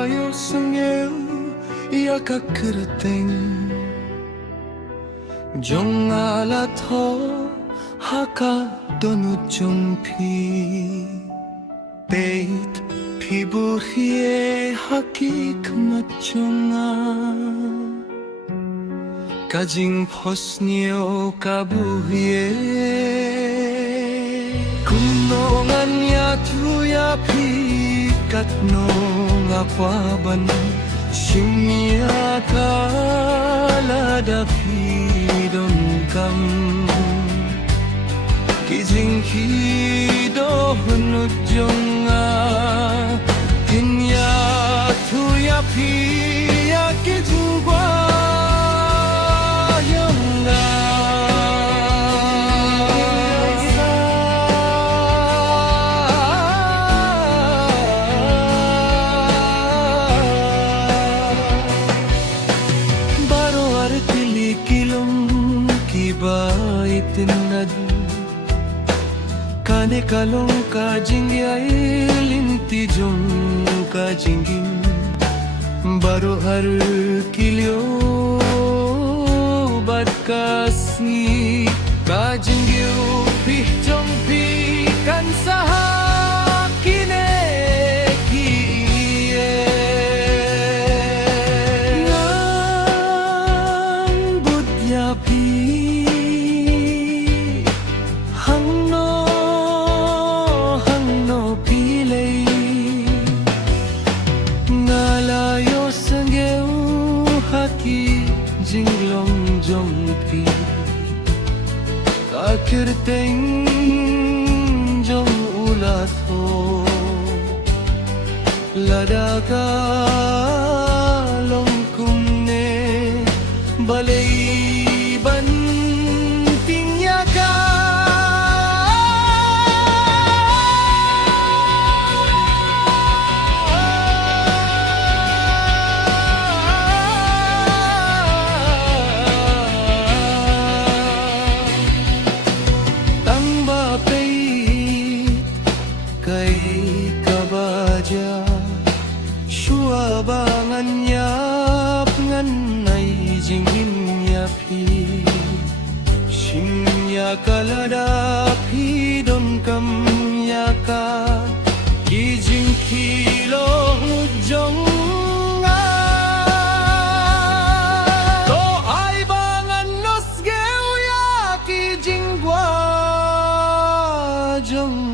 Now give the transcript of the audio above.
Ngalayo sengeu ia kakerteng Jong ala tho haka donut jompi Beit piburie hakik machonga Kajing posnio kabuhie Kunongan ya tuya pikat no ngapaban Shimya kalada pidon kam Kijing hido hunut jonga Tinya tuya piya kijing gwa Baitinad Kane kalong ka jingyay linti jong ka jinggim Baro har kilyo bat kasni ka jingyo pih jong pi kan saha kine kiye Ngan budya pi Jinglong jompi Kakirteng jong ulat ho Ladaka long kumne Balay banting yaka Kay kabaja Shuabangan yap ngan ay jingin yapi Shimya kalada pidon kam yaka Kijing kilo jong To ay bangan nos geu ya kijing gwa jong